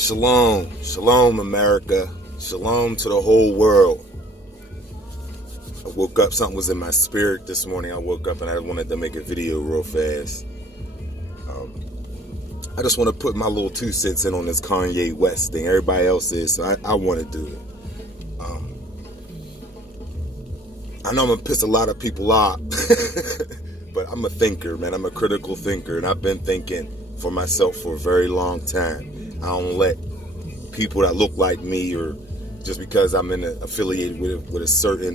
Shalom, shalom America, shalom to the whole world. I woke up, something was in my spirit this morning. I woke up and I wanted to make a video real fast. I just want to put my little 2 cents in on this Kenye West thing. Everybody else is, so I want to do it. I know I'm going to piss a lot of people off, but I'm a thinker, man. I'm a critical thinker, and I've been thinking for myself for a very long time. I don't let people that look like me, or just because I'm affiliated with a certain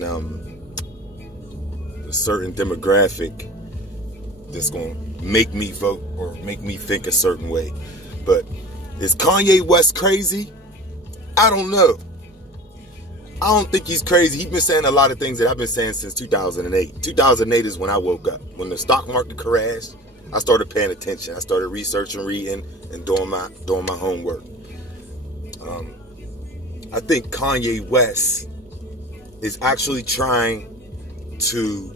demographic, that's going to make me vote or make me think a certain way. But is Kenye West crazy? I don't know. I don't think he's crazy. He's been saying a lot of things that I've been saying since 2008. 2008 is when I woke up. When the stock market crashed, I started paying attention. I started researching, reading, and doing my homework. I think Kenye West is actually trying to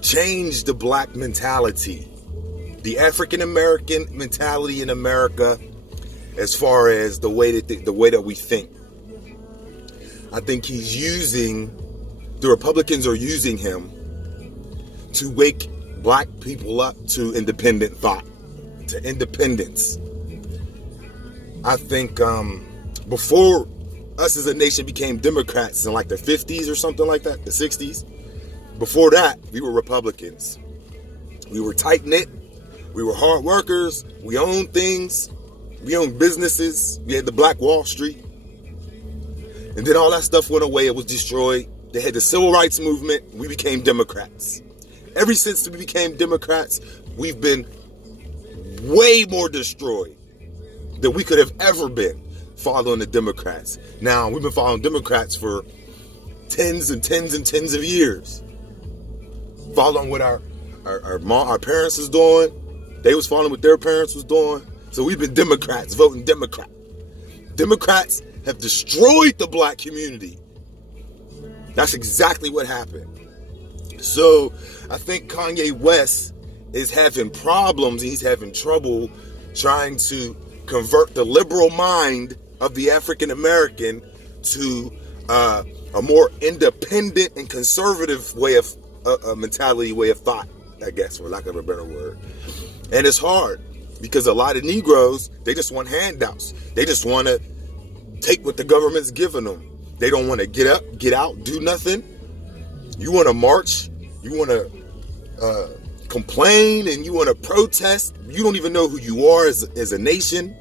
change the black mentality, the African American mentality in America, as far as the way that we think. I think the Republicans are using him to wake black people up to independent thought, to independence. I think before us as a nation became Democrats in like the 50s or something like that, the 60s, before that, we were Republicans. We were tight-knit. We were hard workers. We owned things. We owned businesses. We had the Black Wall Street. And then all that stuff went away. It was destroyed. They had the Civil Rights Movement. We became Democrats. Ever since we became Democrats, we've been way more destroyed than we could have ever been following the Democrats. Now, we've been following Democrats for tens and tens and tens of years. Following what our parents was doing. They was following what their parents was doing. So we've been Democrats, voting Democrat. Democrats have destroyed the black community. That's exactly what happened. So I think Kenye West is having problems. He's having trouble trying to convert the liberal mind of the African American to a more independent and conservative way of mentality, way of thought, I guess, for lack of a better word. And it's hard because a lot of Negroes, they just want handouts. They just want to take what the government's giving them. They don't want to get up, get out, do nothing. You want to march, you want to complain, and you want to protest. You don't even know who you are as a nation.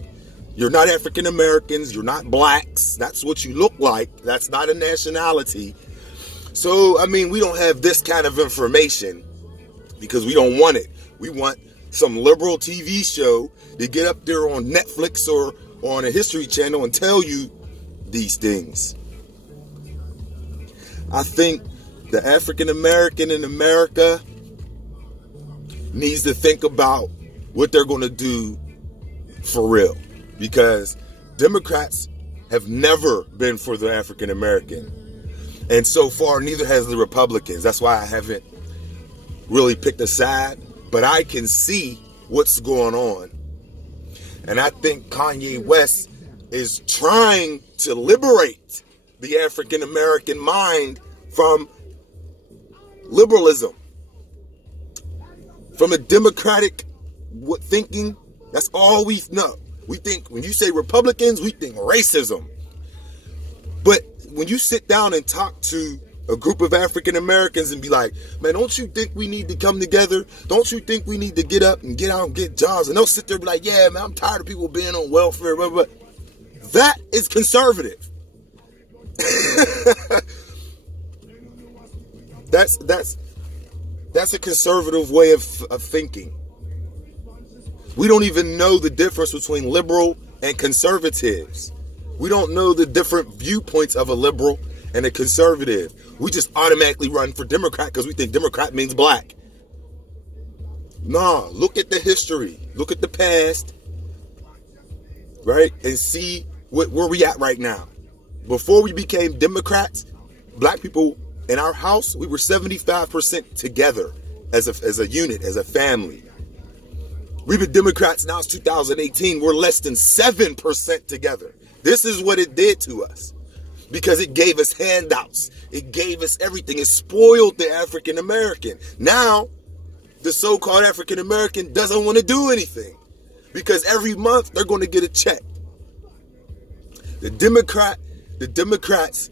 You're not African Americans. You're not blacks. That's what you look like. That's not a nationality. So, I mean, we don't have this kind of information because we don't want it. We want some liberal TV show to get up there on Netflix or on a History Channel and tell you these things. I think the African American in America needs to think about what they're going to do for real, because Democrats have never been for the African American, and so far neither has the Republicans. That's why I haven't really picked a side, but I can see what's going on. And I think Kenye West is trying to liberate the African American mind from liberalism, from a democratic thinking. That's all we know. We think, when you say Republicans, we think racism. But when you sit down and talk to a group of African Americans and be like, man, don't you think we need to come together? Don't you think we need to get up and get out and get jobs? And they'll sit there and be like, yeah, man, I'm tired of people being on welfare. Blah, blah, blah. That is conservative. That's a conservative way of thinking. We don't even know the difference between liberal and conservatives. We don't know the different viewpoints of a liberal and a conservative. We just automatically run for Democrat because we think Democrat means black. Nah, look at the history. Look at the past. Right? And see where we at right now. Before we became Democrats, black people in our house, we were 75% together as a unit, as a family. We've been Democrats now since 2018. We're less than 7% together. This is what it did to us. Because it gave us handouts. It gave us everything. It spoiled the African American. Now, the so-called African American doesn't want to do anything. Because every month they're going to get a check. The Democrats,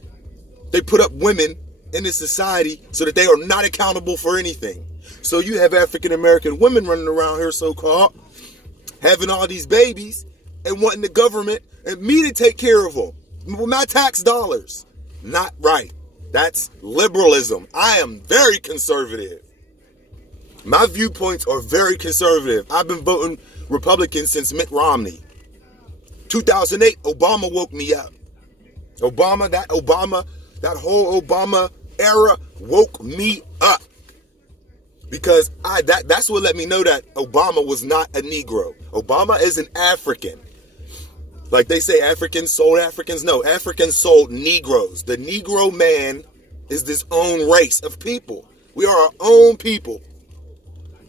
they put up women in this society so that they are not accountable for anything. So you have African American women running around here, so-called, having all these babies and wanting the government and me to take care of them with my tax dollars. Not right. That's liberalism. I am very conservative. My viewpoints are very conservative. I've been voting Republican since Mitt Romney. 2008, Obama woke me up. That whole Obama era woke me up. Because that's what let me know that Obama was not a Negro. Obama is an African. Like they say, Africans sold Africans. No, Africans sold Negroes. The Negro man is this own race of people. We are our own people.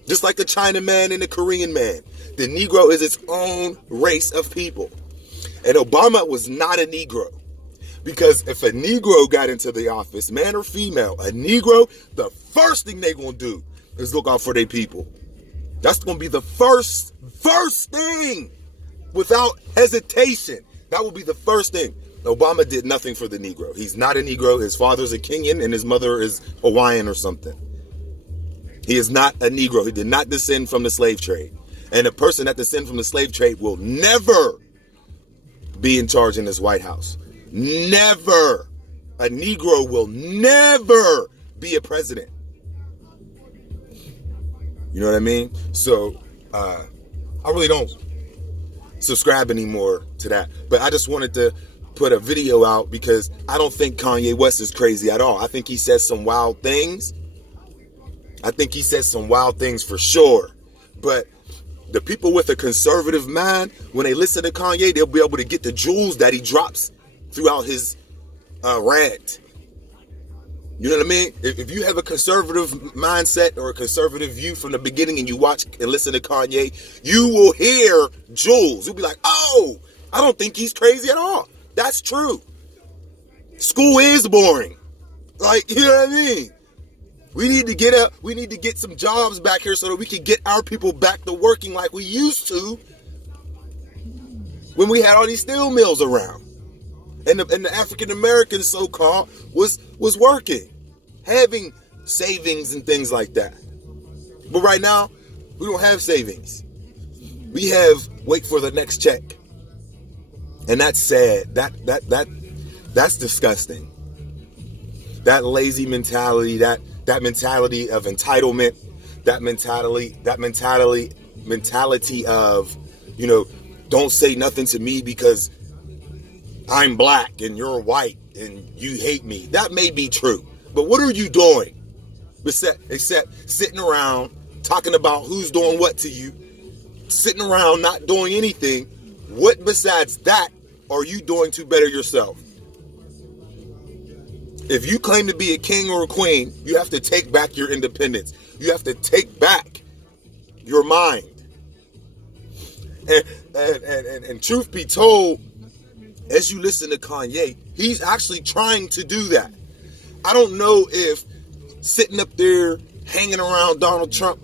Just like the China man and the Korean man. The Negro is its own race of people. And Obama was not a Negro. Because if a Negro got into the office, man or female, a Negro, the first thing they're going to do is look out for their people. That's going to be the first thing. Without hesitation. That will be the first thing. Obama did nothing for the Negro. He's not a Negro. His father's a Kenyan and his mother is Hawaiian or something. He is not a Negro. He did not descend from the slave trade. And a person that descends from the slave trade will never be in charge in this White House. Never. A Negro will never be a president. You know what I mean? So, I really don't subscribe anymore to that. But I just wanted to put a video out because I don't think Kanye West is crazy at all. I think he says some wild things. For sure. But the people with a conservative mind, when they listen to Kanye, they'll be able to get the jewels that he drops throughout his rant. You know what I mean? If you have a conservative mindset or a conservative view from the beginning and you watch and listen to Kanye, you will hear jewels. You'll be like, oh, I don't think he's crazy at all. That's true. School is boring. Like, you know what I mean? We need to get up. We need to get some jobs back here so that we can get our people back to working like we used to when we had all these steel mills around. And the African Americans, so-called, was working, having savings and things like that. But right now, we don't have savings. We have wait for the next check, and that's sad. That's disgusting. That lazy mentality, that mentality of entitlement, that mentality of, you know, don't say nothing to me because I'm black and you're white and you hate me. That may be true. But what are you doing? Except sitting around talking about who's doing what to you, sitting around not doing anything. What besides that are you doing to better yourself? If you claim to be a king or a queen, you have to take back your independence. You have to take back your mind. And truth be told, as you listen to Kanye, he's actually trying to do that. I don't know if sitting up there hanging around Donald Trump,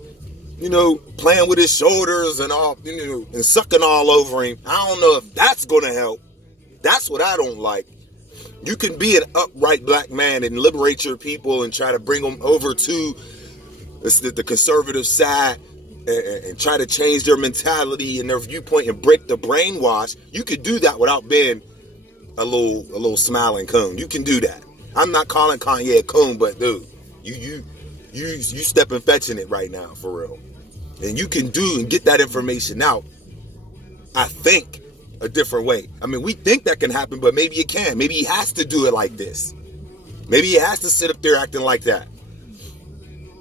you know, playing with his shoulders and all, you know, and sucking all over him, I don't know if that's going to help. That's what I don't like. You can be an upright black man and liberate your people and try to bring them over to the conservative side and try to change their mentality and their viewpoint and break the brainwash. You could do that without being a little smiling coon. You can do that. I'm not calling Kanye a coon, but dude, you stepping fetching it right now for real. And you can do and get that information out, I think, a different way. I mean, we think that can happen, but maybe it can. Maybe he has to do it like this. Maybe he has to sit up there acting like that.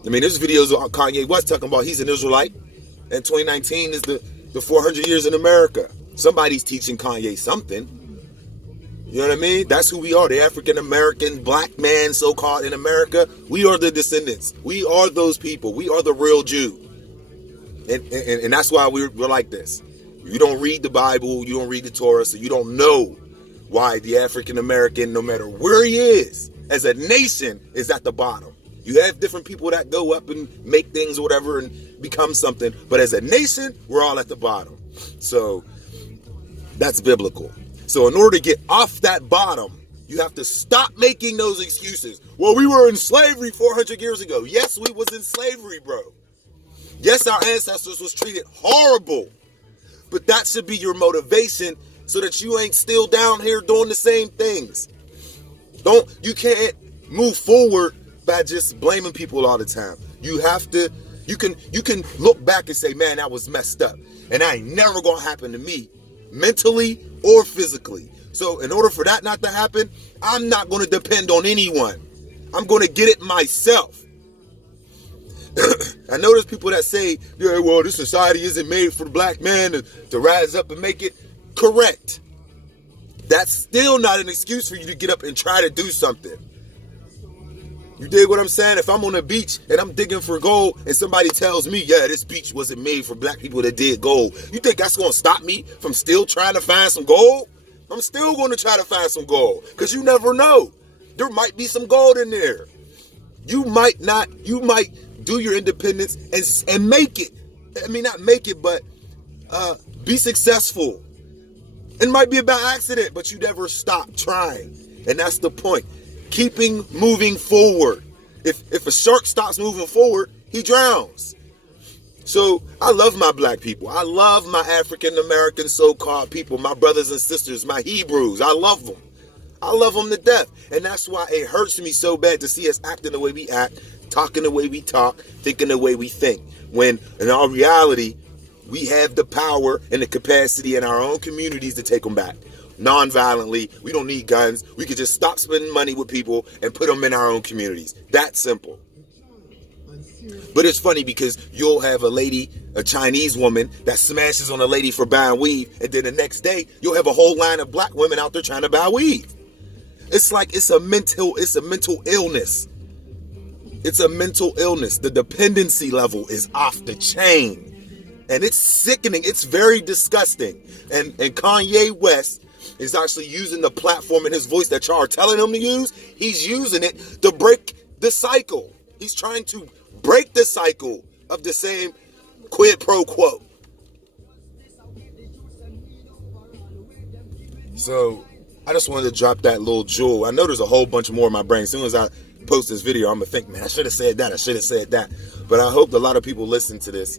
I mean, there's videos of Kanye West talking about he's an Israelite, and 2019 is the 400 years in America. Somebody's teaching Kanye something. You know what I mean? That's who we are, the African American black man, so-called, in America. We are the descendants. We are those people. We are the real Jew. And that's why we're like this. You don't read the Bible, you don't read the Torah, so you don't know why the African American, no matter where he is, as a nation, is at the bottom. You have different people that go up and make things or whatever and become something, but as a nation, we're all at the bottom. So that's biblical. So in order to get off that bottom, you have to stop making those excuses. Well, we were in slavery 400 years ago. Yes, we was in slavery, bro. Yes, our ancestors was treated horrible. But that should be your motivation so that you ain't still down here doing the same things. You can't move forward by just blaming people all the time. You have to, you can look back and say, man, that was messed up. And that ain't never gonna happen to me, mentally or physically. So in order for that not to happen, I'm not gonna depend on anyone. I'm gonna get it myself. I know there's people that say, yeah, well, this society isn't made for the black man to rise up and make it. Correct. That's still not an excuse for you to get up and try to do something. You dig what I'm saying? If I'm on the beach and I'm digging for gold and somebody tells me, yeah, this beach wasn't made for black people that did gold, you think that's going to stop me from still trying to find some gold? I'm still going to try to find some gold because you never know. There might be some gold in there. You might do your independence and make it. I mean, not make it, but be successful. It might be a bad accident, but you never stop trying. And that's the point. Keeping moving forward. If a shark stops moving forward, he drowns. So I love my black people. I love my African American so-called people, my brothers and sisters, my Hebrews. I love them. I love them to death. And that's why it hurts me so bad to see us acting the way we act, talking the way we talk, thinking the way we think. When in our reality, we have the power and the capacity in our own communities to take them back. Non-violently, we don't need guns. We could just stop spending money with people and put them in our own communities. That simple. But it's funny because you'll have a Chinese woman that smashes on a lady for buying weed, and then the next day you'll have a whole line of black women out there trying to buy weed. It's like it's a mental illness. It's a mental illness. The dependency level is off the chain. And it's sickening. It's very disgusting. And Kanye West is actually using the platform and his voice that y'all are telling him to use. He's using it to break the cycle. He's trying to break the cycle of the same quid pro quo. So I just wanted to drop that little jewel. I know there's a whole bunch more in my brain. As soon as I post this video, I'm going to think, man, I should have said that. I should have said that. But I hope a lot of people listen to this.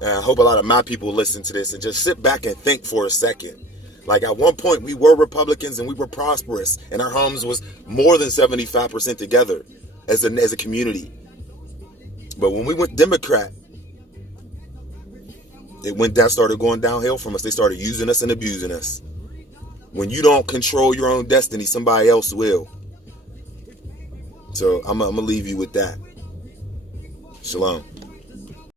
And I hope a lot of my people listen to this and just sit back and think for a second. Like at one point we were Republicans and we were prosperous and our homes was more than 75% together as a community. But when we went Democrat, started going downhill from us. They started using us and abusing us. When you don't control your own destiny, somebody else will. So I'm gonna leave you with that. Shalom.